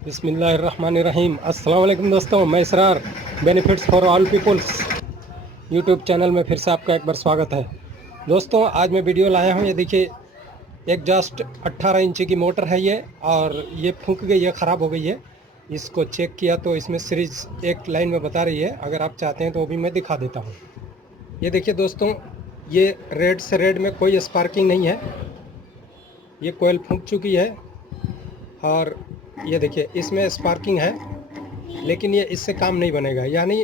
बिस्मिल्लाहिर्रहमानिर्रहीम। अस्सलाम वालेकुम दोस्तों, मैं Israr benefits for all peoples YouTube channel में फिर से आपका एक बार स्वागत है। दोस्तों, आज मैं वीडियो लाया हूँ। ये देखिए, एक जस्ट 18 इंची की मोटर है ये, और ये फूंक गई है, ख़राब हो गई है। इसको चेक किया तो इसमें सीरीज एक लाइन में बता रही है। अगर आप चाहते हैं तो वो भी मैं दिखा देता हूँ। ये देखिए दोस्तों, ये रेड से रेड में कोई स्पार्किंग नहीं है। ये कोयल फूंक चुकी है, और ये देखिए इसमें स्पार्किंग है, लेकिन ये इससे काम नहीं बनेगा। यानी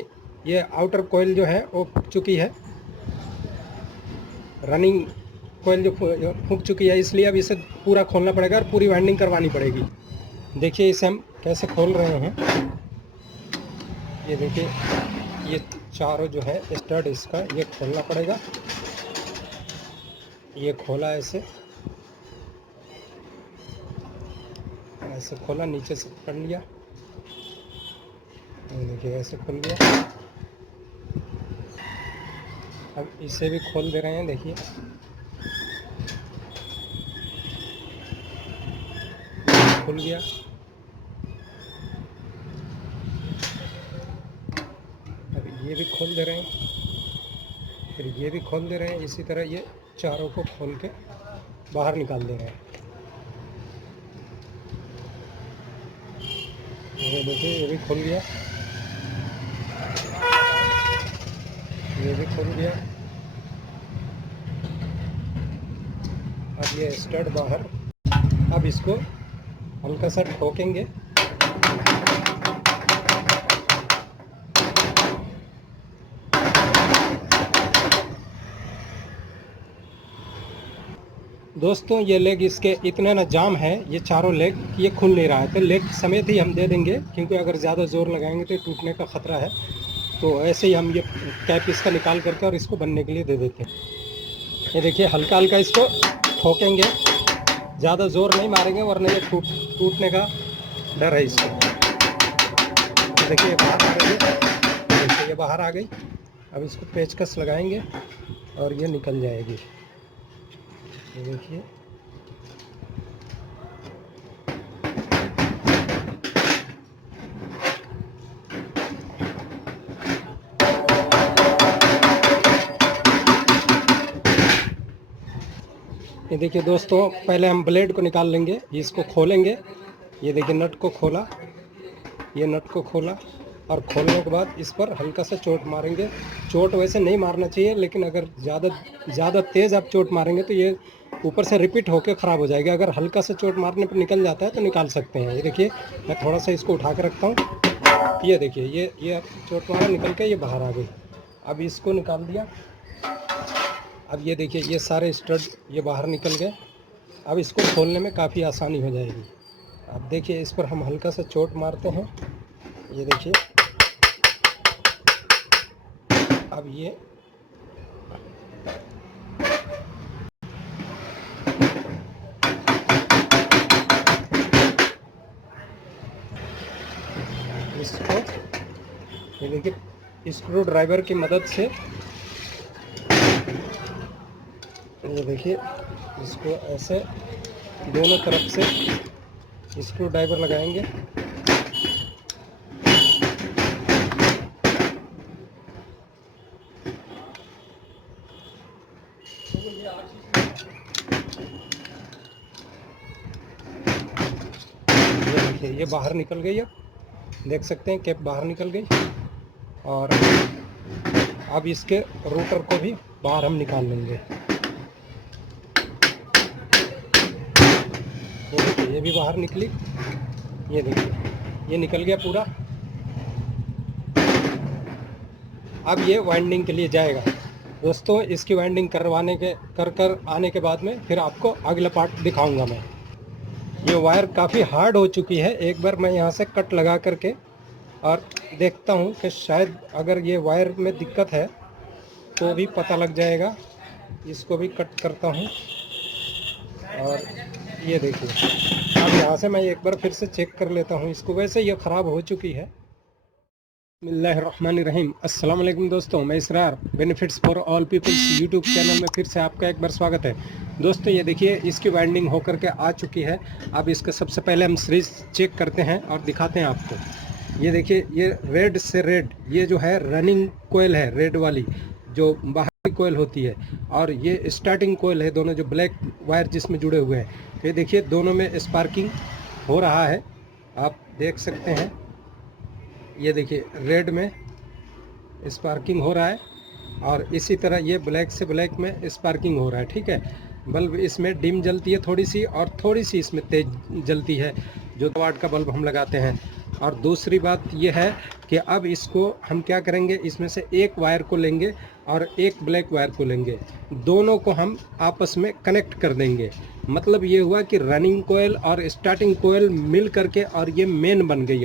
ये आउटर कोयल जो है वो फूंक चुकी है, रनिंग कोयल जो फूंक चुकी है, इसलिए अब इसे पूरा खोलना पड़ेगा और पूरी वाइंडिंग करवानी पड़ेगी। देखिए इसे हम कैसे खोल रहे हैं। ये देखिए, ये चारों जो है स्टड इसका ये खोलना पड़ेगा। ये खोला, ऐसे ऐसे खोला, नीचे से पकड़ लिया। देखिए ऐसे खुल गया। अब इसे भी खोल दे रहे हैं। देखिए खुल गया। अब ये भी खोल दे रहे हैं, फिर ये भी खोल दे रहे हैं। इसी तरह ये चारों को खोल के बाहर निकाल दे रहे हैं। ये देखिए, ये भी खुल गया, ये भी खुल गया। अब ये स्टड बाहर। अब इसको हल्का सा ठोकेंगे। दोस्तों, ये लेग इसके इतने ना जाम है, ये चारों लेग ये खुल नहीं रहा है, तो लेग समेत ही हम दे देंगे, क्योंकि अगर ज़्यादा ज़ोर लगाएंगे तो टूटने का ख़तरा है। तो ऐसे ही हम ये कैप इसका निकाल करके और इसको बनने के लिए दे देते हैं। ये देखिए, हल्का हल्का इसको ठोकेंगे, ज़्यादा ज़ोर नहीं मारेंगे, वरना ये टूटने का डर है इसको। तो देखिए ये बाहर आ गई, देखिए ये बाहर आ गई। अब इसको पेचकस लगाएंगे और ये निकल जाएगी। ये देखिए, ये देखिए दोस्तों, पहले हम ब्लेड को निकाल लेंगे, इसको खोलेंगे। ये देखिए नट को खोला, ये नट को खोला, और खोलने के बाद इस पर हल्का सा चोट मारेंगे। चोट वैसे नहीं मारना चाहिए, लेकिन अगर ज़्यादा तेज़ आप चोट मारेंगे तो ये ऊपर से रिपीट होकर ख़राब हो जाएगा। अगर हल्का सा चोट मारने पर निकल जाता है तो निकाल सकते हैं। ये देखिए, मैं थोड़ा सा इसको उठा कर रखता हूँ। ये देखिए, ये चोट मारा, निकल के ये बाहर आ गई। अब इसको निकाल दिया। अब ये देखिए, ये सारे स्टड ये बाहर निकल गए। अब इसको खोलने में काफ़ी आसानी हो जाएगी। अब देखिए, इस पर हम हल्का सा चोट मारते हैं। ये देखिए, अब ये इसको, ये देखिए स्क्रू ड्राइवर की मदद से, ये देखिए इसको ऐसे दोनों तरफ से स्क्रू ड्राइवर लगाएंगे। ये देखिए, ये बाहर निकल गई। अब देख सकते हैं कैप बाहर निकल गई, और अब इसके रोटर को भी बाहर हम निकाल लेंगे। ये देखिए, ये भी बाहर निकली। ये देखिए, ये निकल गया पूरा। अब ये वाइंडिंग के लिए जाएगा। दोस्तों, इसकी वाइंडिंग करवाने के कर आने के बाद में फिर आपको अगला पार्ट दिखाऊंगा मैं। ये वायर काफ़ी हार्ड हो चुकी है। एक बार मैं यहाँ से कट लगा करके और देखता हूँ कि शायद अगर ये वायर में दिक्कत है तो भी पता लग जाएगा। इसको भी कट करता हूँ, और ये देखिए, अब यहाँ से मैं एक बार फिर से चेक कर लेता हूँ इसको। वैसे ये ख़राब हो चुकी है, बिस्मिल्लाहिर्रहमानिर्रहीम। अस्सलाम वालेकुम दोस्तों, मैं Israr benefits for all peoples YouTube channel में फिर से आपका एक बार स्वागत है। दोस्तों ये देखिए इसकी वाइंडिंग होकर के आ चुकी है। अब इसका सबसे पहले हम सीरीज चेक करते हैं और दिखाते हैं आपको। ये देखिए ये रेड से रेड, ये जो है रनिंग कोयल है, रेड वाली जो बाहरी कोयल होती है, और ये स्टार्टिंग कोयल है, दोनों जो ब्लैक वायर जिसमें जुड़े हुए हैं। तो ये देखिए दोनों में स्पार्किंग हो रहा है, आप देख सकते हैं। ये देखिए रेड में स्पार्किंग हो रहा है और इसी तरह ये ब्लैक से ब्लैक में स्पार्किंग हो रहा है। ठीक है, बल्ब इसमें डिम जलती है थोड़ी सी, और थोड़ी सी इसमें तेज जलती है, जो 2 वाट का बल्ब हम लगाते हैं। और दूसरी बात ये है कि अब इसको हम क्या करेंगे, इसमें से एक वायर को लेंगे और एक ब्लैक वायर को लेंगे, दोनों को हम आपस में कनेक्ट कर देंगे। मतलब ये हुआ कि रनिंग कोयल और स्टार्टिंग कोयल मिल करके और ये मेन बन गई।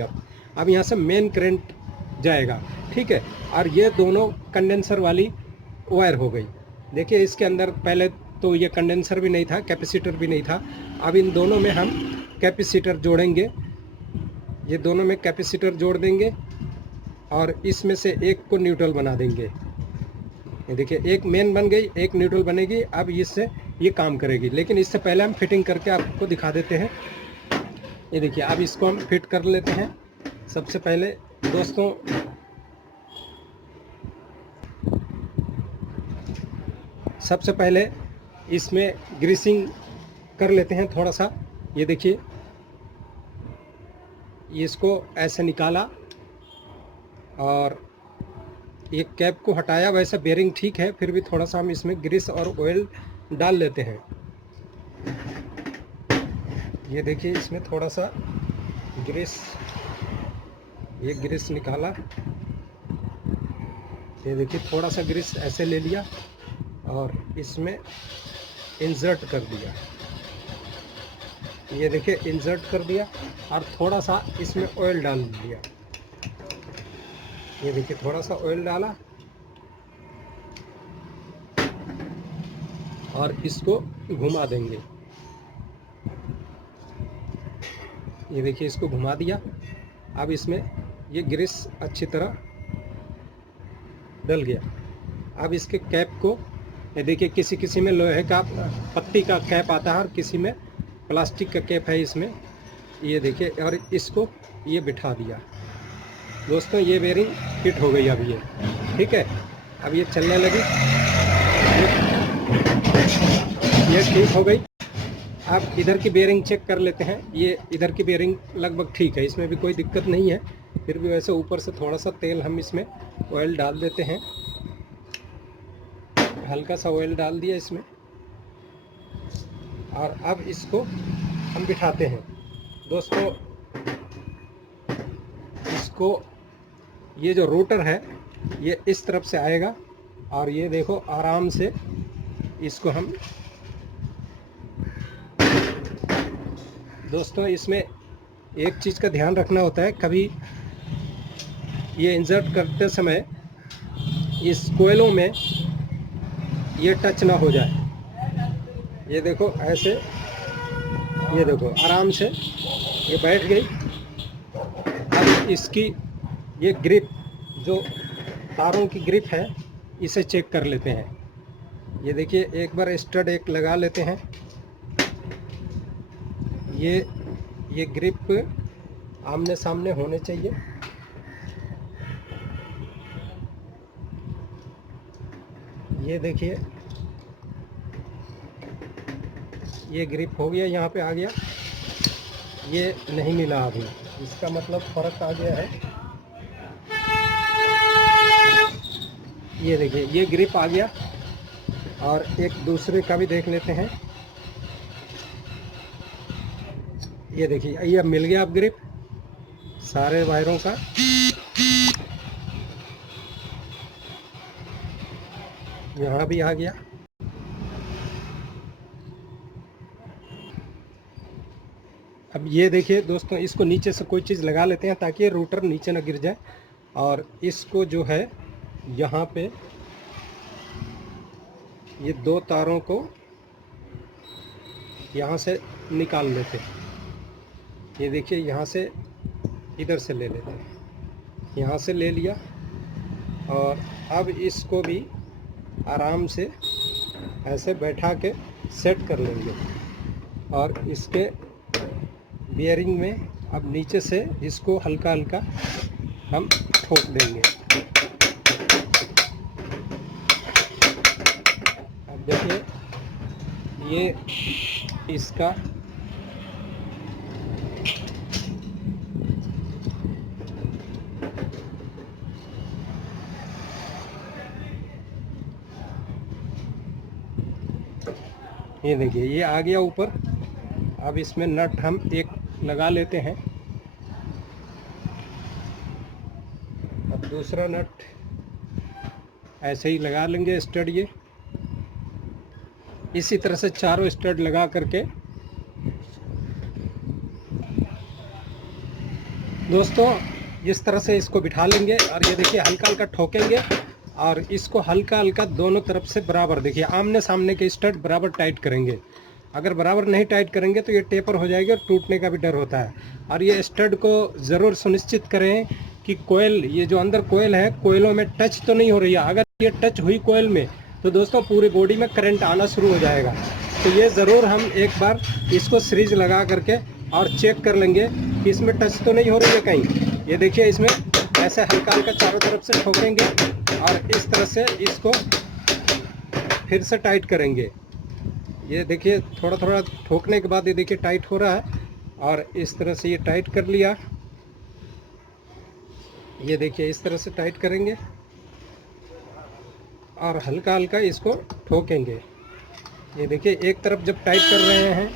अब यहाँ से मेन करंट जाएगा। ठीक है, और ये दोनों कंडेंसर वाली वायर हो गई। देखिए इसके अंदर पहले तो ये कंडेंसर भी नहीं था, कैपेसिटर भी नहीं था। अब इन दोनों में हम कैपेसिटर जोड़ेंगे, ये दोनों में कैपेसिटर जोड़ देंगे और इसमें से एक को न्यूट्रल बना देंगे। ये देखिए एक मेन बन गई, एक न्यूट्रल बनेगी। अब इससे ये काम करेगी, लेकिन इससे पहले हम फिटिंग करके आपको दिखा देते हैं। ये देखिए अब इसको हम फिट कर लेते हैं। सबसे पहले दोस्तों इसमें ग्रीसिंग कर लेते हैं थोड़ा सा। ये देखिए इसको ऐसे निकाला और ये कैप को हटाया। वैसे बेरिंग ठीक है, फिर भी थोड़ा सा हम इसमें ग्रीस और ऑयल डाल लेते हैं। ये देखिए इसमें थोड़ा सा ग्रीस, ये ग्रीस निकाला। ये देखिए थोड़ा सा ग्रीस ऐसे ले लिया और इसमें इंसर्ट कर दिया। ये देखिए इंसर्ट कर दिया और थोड़ा सा इसमें ऑयल डाल दिया। ये देखिए थोड़ा सा ऑयल डाला और इसको घुमा देंगे। ये देखिए इसको घुमा दिया। अब इसमें ये ग्रीस अच्छी तरह डल गया। अब इसके कैप को, ये देखिए किसी किसी में लोहे का पत्ती का कैप आता है और किसी में प्लास्टिक का कैप है इसमें। ये देखिए, और इसको ये बिठा दिया। दोस्तों ये बेरिंग फिट हो गई अब ये। ठीक है, अब ये चलने लगी, ये ठीक हो गई। अब इधर की बेरिंग चेक कर लेते हैं। ये इधर की बेरिंग लगभग ठीक है, इसमें भी कोई दिक्कत नहीं है। फिर भी वैसे ऊपर से थोड़ा सा तेल हम इसमें ऑयल डाल देते हैं, हल्का सा ऑयल डाल दिया इसमें। और अब इसको हम बिठाते हैं। दोस्तों इसको, ये जो रोटर है ये इस तरफ से आएगा और ये देखो आराम से इसको हम, दोस्तों इसमें एक चीज़ का ध्यान रखना होता है, कभी ये इंसर्ट करते समय इस कोयलों में ये टच ना हो जाए। ये देखो ऐसे, ये देखो आराम से ये बैठ गई। अब इसकी ये ग्रिप, जो तारों की ग्रिप है, इसे चेक कर लेते हैं। ये देखिए एक बार स्टड एक लगा लेते हैं। ये ग्रिप आमने सामने होने चाहिए। ये देखिए ये ग्रिप हो गया, यहाँ पे आ गया। ये नहीं मिला अभी, इसका मतलब फर्क आ गया है। ये देखिए ये ग्रिप आ गया। और एक दूसरे का भी देख लेते हैं। ये देखिए ये अब मिल गया अब ग्रिप सारे वायरों का। यहाँ भी आ गया। अब ये देखिए दोस्तों, इसको नीचे से कोई चीज़ लगा लेते हैं ताकि रोटर नीचे ना गिर जाए। और इसको जो है यहाँ पे ये 2 तारों को यहाँ से निकाल लेते हैं। ये देखिए यहाँ से इधर से ले लेते हैं। यहाँ से ले लिया और अब इसको भी आराम से ऐसे बैठा के सेट कर लेंगे और इसके बियरिंग में अब नीचे से इसको हल्का हल्का हम ठोक देंगे। अब देखिए ये इसका ये देखिए ये आ गया ऊपर। अब इसमें नट हम एक लगा लेते हैं। अब दूसरा नट ऐसे ही लगा लेंगे स्टड। ये इसी तरह से चारों स्टड लगा करके दोस्तों इस तरह से इसको बिठा लेंगे और ये देखिए हल्का हल्का ठोकेंगे और इसको हल्का हल्का दोनों तरफ से बराबर, देखिए आमने सामने के स्टड बराबर टाइट करेंगे। अगर बराबर नहीं टाइट करेंगे तो ये टेपर हो जाएगी और टूटने का भी डर होता है। और ये स्टड को ज़रूर सुनिश्चित करें कि कोयल, ये जो अंदर कोयल है, कोयलों में टच तो नहीं हो रही है। अगर ये टच हुई कोयल में तो दोस्तों पूरी बॉडी में करंट आना शुरू हो जाएगा। तो ये ज़रूर हम एक बार इसको सीरीज लगा करके और चेक कर लेंगे कि इसमें टच तो नहीं हो रही है कहीं। ये देखिए इसमें ऐसे हल्का हल्का चारों तरफ से ठोकेंगे और इस तरह से इसको फिर से टाइट करेंगे। ये देखिए थोड़ा थोड़ा ठोकने के बाद ये देखिए टाइट हो रहा है और इस तरह से ये टाइट कर लिया। ये देखिए इस तरह से टाइट करेंगे और हल्का हल्का इसको ठोकेंगे। ये देखिए एक तरफ जब टाइट कर रहे हैं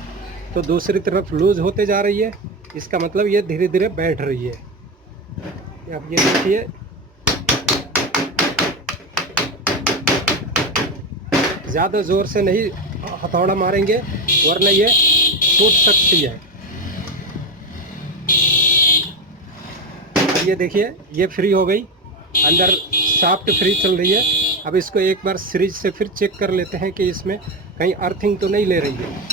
तो दूसरी तरफ लूज होते जा रही है, इसका मतलब ये धीरे धीरे बैठ रही है। अब ये देखिए ज़्यादा ज़ोर से नहीं हथौड़ा मारेंगे वरना ये टूट सकती है। अब ये देखिए ये फ्री हो गई, अंदर शाफ्ट फ्री चल रही है। अब इसको एक बार सीरीज से फिर चेक कर लेते हैं कि इसमें कहीं अर्थिंग तो नहीं ले रही है।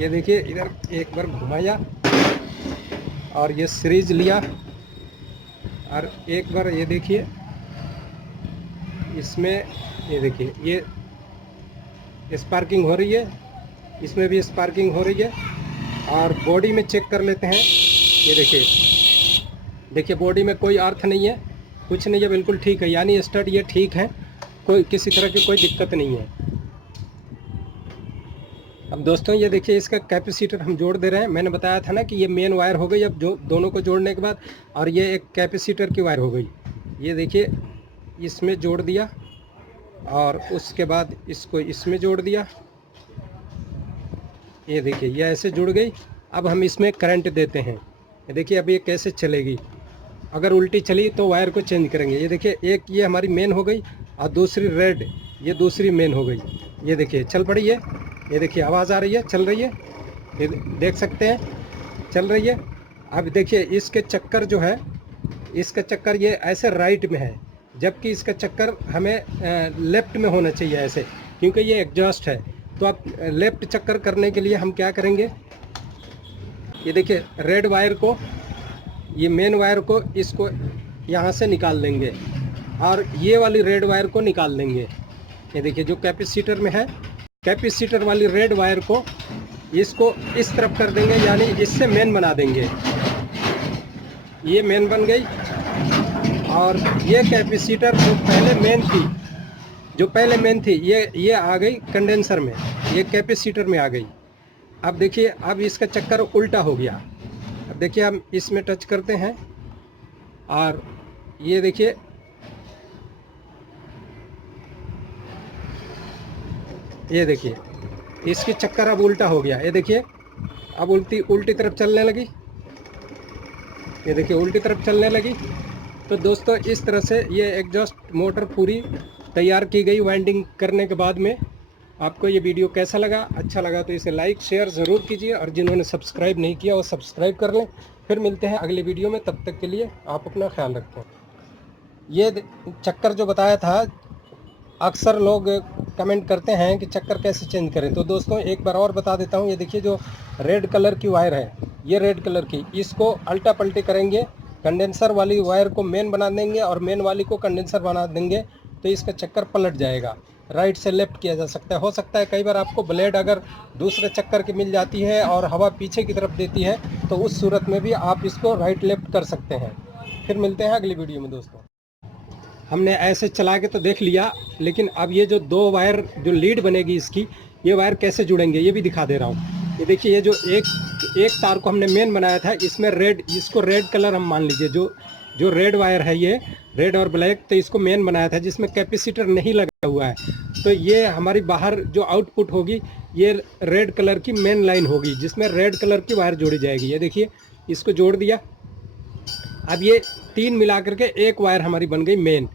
ये देखिए इधर एक बार घुमाया और ये सीरीज लिया और एक बार ये देखिए इसमें, ये देखिए ये स्पार्किंग हो रही है, इसमें भी स्पार्किंग हो रही है। और बॉडी में चेक कर लेते हैं। ये देखिए बॉडी में कोई अर्थ नहीं है, कुछ नहीं है, बिल्कुल ठीक है। यानी स्टड ये ठीक है, कोई किसी तरह की कोई दिक्कत नहीं है। अब दोस्तों ये देखिए इसका कैपेसिटर हम जोड़ दे रहे हैं। मैंने बताया था ना कि ये मेन वायर हो गई। अब जो दोनों को जोड़ने के बाद और ये एक कैपेसिटर की वायर हो गई। ये देखिए इसमें जोड़ दिया और उसके बाद इसको इसमें जोड़ दिया। ये देखिए ये ऐसे जुड़ गई। अब हम इसमें करंट देते हैं। ये देखिए अब ये कैसे चलेगी। अगर उल्टी चली तो वायर को चेंज करेंगे। ये देखिए एक ये हमारी मेन हो गई और दूसरी रेड, ये दूसरी मेन हो गई। ये देखिए चल पड़ी है। ये देखिए आवाज़ आ रही है, चल रही है, ये देख सकते हैं चल रही है। अब देखिए इसके चक्कर जो है, इसका चक्कर ये ऐसे राइट में है, जबकि इसका चक्कर हमें लेफ्ट में होना चाहिए ऐसे, क्योंकि ये एग्जॉस्ट है। तो अब लेफ्ट चक्कर करने के लिए हम क्या करेंगे, ये देखिए रेड वायर को, ये मेन वायर को, इसको यहाँ से निकाल देंगे और ये वाली रेड वायर को निकाल देंगे। ये देखिए जो कैपेसिटर में है, कैपेसिटर वाली रेड वायर को इसको इस तरफ कर देंगे, यानी इससे मेन बना देंगे। ये मेन बन गई और ये कैपेसिटर जो पहले मेन थी ये आ गई कंडेंसर में, ये कैपेसिटर में आ गई। अब देखिए अब इसका चक्कर उल्टा हो गया। अब देखिए हम इसमें टच करते हैं और ये देखिए इसकी चक्कर अब उल्टा हो गया। ये देखिए अब उल्टी तरफ चलने लगी। ये देखिए उल्टी तरफ चलने लगी। तो दोस्तों इस तरह से ये एग्जॉस्ट मोटर पूरी तैयार की गई वाइंडिंग करने के बाद में। आपको ये वीडियो कैसा लगा? अच्छा लगा तो इसे लाइक शेयर ज़रूर कीजिए और जिन्होंने सब्सक्राइब नहीं किया वो सब्सक्राइब कर लें। फिर मिलते हैं अगले वीडियो में, तब तक के लिए आप अपना ख्याल रखें। ये चक्कर जो बताया था, अक्सर लोग कमेंट करते हैं कि चक्कर कैसे चेंज करें। तो दोस्तों एक बार और बता देता हूँ। ये देखिए जो रेड कलर की वायर है, ये रेड कलर की, इसको अल्टा पल्टी करेंगे कंडेंसर वाली वायर को मेन बना देंगे और मेन वाली को कंडेंसर बना देंगे तो इसका चक्कर पलट जाएगा। राइट से लेफ्ट किया जा सकता है। हो सकता है कई बार आपको ब्लेड अगर दूसरे चक्कर की मिल जाती है और हवा पीछे की तरफ देती है तो उस सूरत में भी आप इसको राइट लेफ्ट कर सकते हैं। फिर मिलते हैं अगली वीडियो में दोस्तों। हमने ऐसे चला के तो देख लिया, लेकिन अब ये जो 2 वायर जो लीड बनेगी इसकी, ये वायर कैसे जुड़ेंगे ये भी दिखा दे रहा हूँ। ये देखिए, ये जो एक तार को हमने मेन बनाया था, इसमें रेड, इसको रेड कलर हम मान लीजिए, जो रेड वायर है ये रेड और ब्लैक, तो इसको मेन बनाया था जिसमें कैपेसिटर नहीं लगा हुआ है। तो ये हमारी बाहर जो आउटपुट होगी ये रेड कलर की मेन लाइन होगी जिसमें रेड कलर की वायर जोड़ी जाएगी। ये देखिए, इसको जोड़ दिया। अब ये 3 मिला करके एक वायर हमारी बन गई मेन,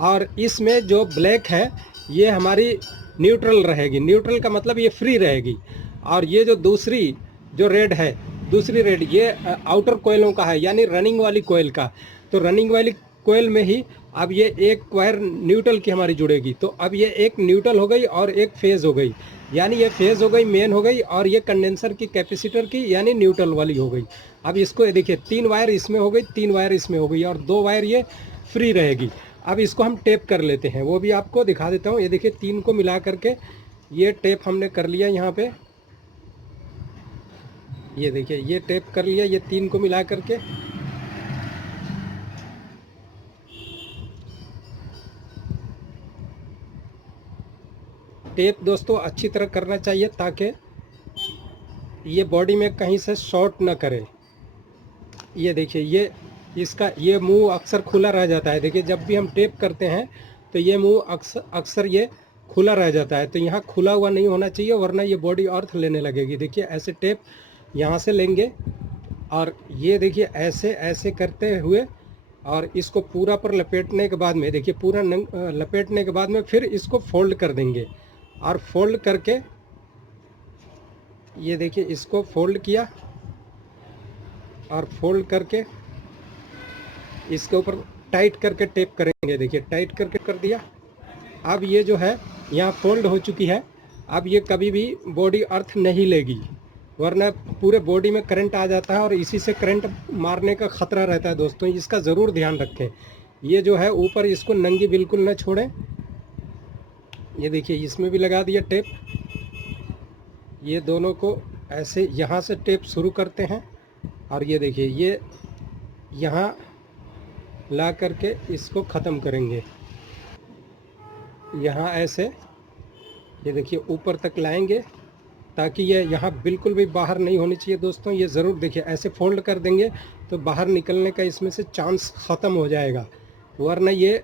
और इसमें जो ब्लैक है ये हमारी न्यूट्रल रहेगी। न्यूट्रल का मतलब ये फ्री रहेगी। और ये जो दूसरी जो रेड है, दूसरी रेड, ये आउटर कोयलों का है, यानी रनिंग वाली कोयल का। तो रनिंग वाली कोयल में ही अब ये एक वायर न्यूट्रल की हमारी जुड़ेगी। तो अब ये एक न्यूट्रल हो गई और एक फेज़ हो गई, यानी ये फेज़ हो गई, मेन हो गई, और ये कंडेंसर की कैपेसिटर की यानी न्यूट्रल वाली हो गई। अब इसको देखिए, 3 वायर इसमें हो गई, 3 वायर इसमें हो गई, और 2 वायर ये फ्री रहेगी। अब इसको हम टेप कर लेते हैं, वो भी आपको दिखा देता हूँ। ये देखिए, 3 को मिला करके ये टेप हमने कर लिया यहाँ पे। ये देखिए, ये टेप कर लिया, ये 3 को मिला करके। टेप दोस्तों अच्छी तरह करना चाहिए ताकि ये बॉडी में कहीं से शॉर्ट ना करे। ये देखिए, ये इसका ये मुंह अक्सर खुला रह जाता है। देखिए, जब भी हम टेप करते हैं तो ये मुंह अक्सर ये खुला रह जाता है। तो यहाँ खुला हुआ नहीं होना चाहिए, वरना ये बॉडी अर्थ लेने लगेगी। देखिए, ऐसे टेप यहाँ से लेंगे और ये देखिए ऐसे ऐसे करते हुए, और इसको पूरा पर लपेटने के बाद में, देखिए पूरा लपेटने के बाद में फिर इसको फोल्ड कर देंगे। और फोल्ड करके, ये देखिए, इसको फोल्ड किया और फोल्ड करके इसके ऊपर टाइट करके टेप करेंगे। देखिए, टाइट करके कर दिया। अब ये जो है यहाँ फोल्ड हो चुकी है। अब ये कभी भी बॉडी अर्थ नहीं लेगी, वरना पूरे बॉडी में करंट आ जाता है और इसी से करंट मारने का ख़तरा रहता है दोस्तों। इसका ज़रूर ध्यान रखें। ये जो है ऊपर, इसको नंगी बिल्कुल न छोड़ें। ये देखिए, इसमें भी लगा दिया टेप। ये दोनों को ऐसे यहाँ से टेप शुरू करते हैं, और ये देखिए, ये यहाँ ला करके इसको ख़त्म करेंगे। यहाँ ऐसे, ये देखिए, ऊपर तक लाएंगे ताकि ये यहाँ बिल्कुल भी बाहर नहीं होनी चाहिए दोस्तों। ये ज़रूर देखिए, ऐसे फोल्ड कर देंगे तो बाहर निकलने का इसमें से चांस ख़त्म हो जाएगा, वरना ये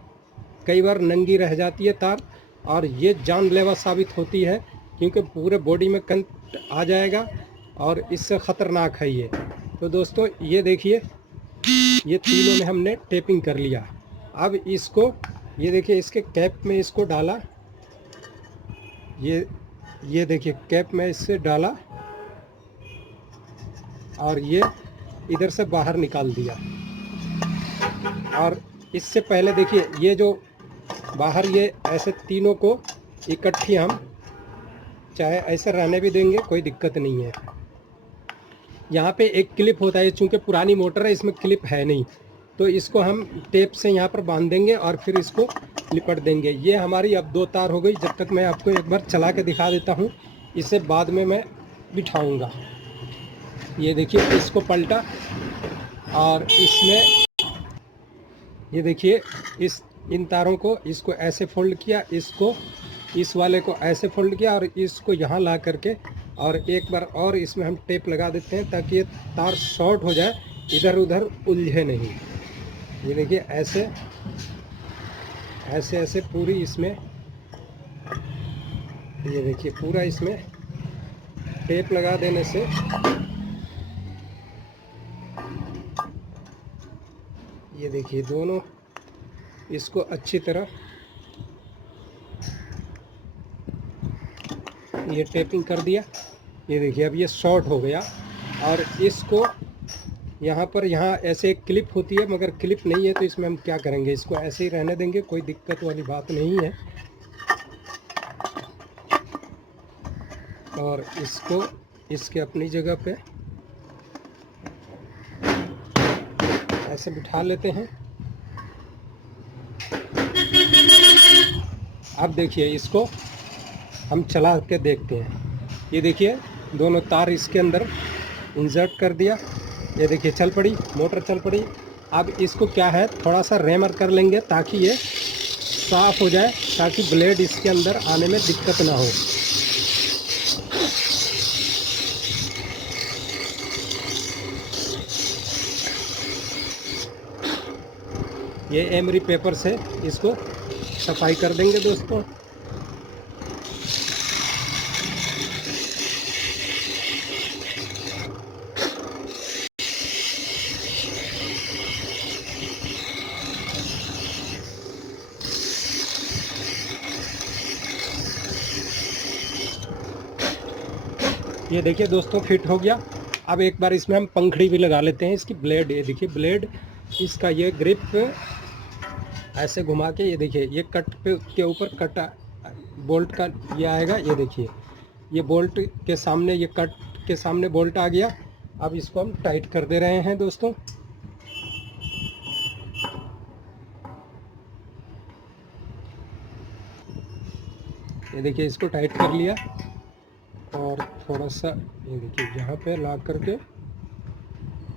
कई बार नंगी रह जाती है तार, और ये जानलेवा साबित होती है क्योंकि पूरे बॉडी में करंट आ जाएगा और इससे ख़तरनाक है ये। तो दोस्तों, ये देखिए, ये तीनों में हमने टेपिंग कर लिया। अब इसको, ये देखिए, इसके कैप में इसको डाला। ये देखिए, कैप में इससे डाला और ये इधर से बाहर निकाल दिया। और इससे पहले देखिए, ये जो बाहर, ये ऐसे तीनों को इकट्ठी हम चाहे ऐसे रहने भी देंगे, कोई दिक्कत नहीं है। यहाँ पे एक क्लिप होता है, चूँकि पुरानी मोटर है इसमें क्लिप है नहीं, तो इसको हम टेप से यहाँ पर बांध देंगे और फिर इसको लिपट देंगे। ये हमारी अब 2 तार हो गई। जब तक मैं आपको एक बार चला के दिखा देता हूँ, इसे बाद में मैं बिठाऊँगा। ये देखिए, इसको पलटा और इसमें, ये देखिए, इन तारों को, इसको ऐसे फोल्ड किया, इसको, इस वाले को ऐसे फोल्ड किया और इसको यहाँ ला करके, और एक बार और इसमें हम टेप लगा देते हैं ताकि ये तार शॉर्ट हो जाए, इधर उधर उलझे नहीं। ये देखिए, ऐसे ऐसे ऐसे पूरी इसमें, ये देखिए, पूरा इसमें टेप लगा देने से ये देखिए, दोनों इसको अच्छी तरह ये टेपिंग कर दिया। ये देखिए, अब ये शॉर्ट हो गया। और इसको यहाँ पर, यहाँ ऐसे एक क्लिप होती है, मगर क्लिप नहीं है तो इसमें हम क्या करेंगे, इसको ऐसे ही रहने देंगे, कोई दिक्कत वाली बात नहीं है। और इसको इसके अपनी जगह पे ऐसे बिठा लेते हैं। अब देखिए इसको हम चला के देखते हैं। ये देखिए दोनों तार इसके अंदर इंसर्ट कर दिया। ये देखिए चल पड़ी, मोटर चल पड़ी। अब इसको क्या है, थोड़ा सा रेमर कर लेंगे ताकि ये साफ हो जाए, ताकि ब्लेड इसके अंदर आने में दिक्कत ना हो। ये एमरी पेपर से इसको सफाई कर देंगे दोस्तों। ये देखिए दोस्तों फिट हो गया। अब एक बार इसमें हम पंखड़ी भी लगा लेते हैं इसकी। ब्लेड, ये देखिए ब्लेड इसका, ये ग्रिप ऐसे घुमा के, ये देखिए ये कट पे के ऊपर कट बोल्ट का ये आएगा। ये देखिए ये बोल्ट के सामने, ये कट के सामने बोल्ट आ गया। अब इसको हम टाइट कर दे रहे हैं दोस्तों। ये देखिए इसको टाइट कर लिया और थोड़ा सा ये देखिए यहाँ पे ला करके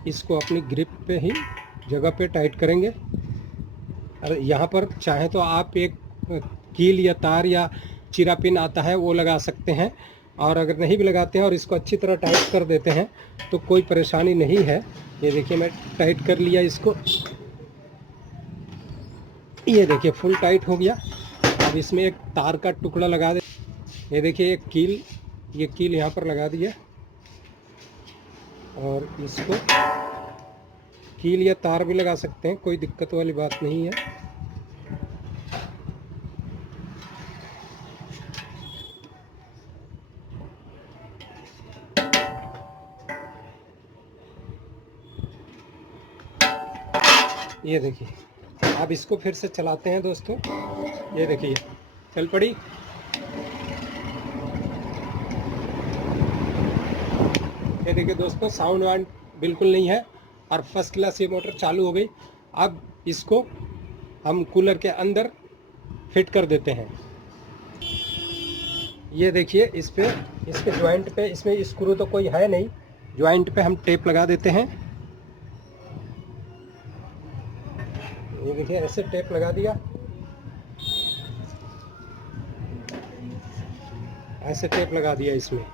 इसको अपनी ग्रिप पे ही जगह पे टाइट करेंगे। और यहाँ पर चाहे तो आप एक कील या तार या चिरा पिन आता है वो लगा सकते हैं, और अगर नहीं भी लगाते हैं और इसको अच्छी तरह टाइट कर देते हैं तो कोई परेशानी नहीं है। ये देखिए मैं टाइट कर लिया इसको। ये देखिए फुल टाइट हो गया। अब इसमें एक तार का टुकड़ा लगा दे। ये देखिए एक कील, ये कील यहाँ पर लगा दिया और इसको कील या तार भी लगा सकते हैं, कोई दिक्कत वाली बात नहीं है। ये देखिए अब इसको फिर से चलाते हैं दोस्तों। ये देखिए चल पड़ी। ये देखिए दोस्तों साउंड वाउंड बिल्कुल नहीं है और फर्स्ट क्लास ये मोटर चालू हो गई। अब इसको हम कूलर के अंदर फिट कर देते हैं। ये देखिए इसके ज्वाइंट पे, इसमें स्क्रू तो कोई है नहीं, ज्वाइंट पे हम टेप लगा देते हैं। ये देखिए ऐसे टेप लगा दिया, ऐसे टेप लगा दिया इसमें।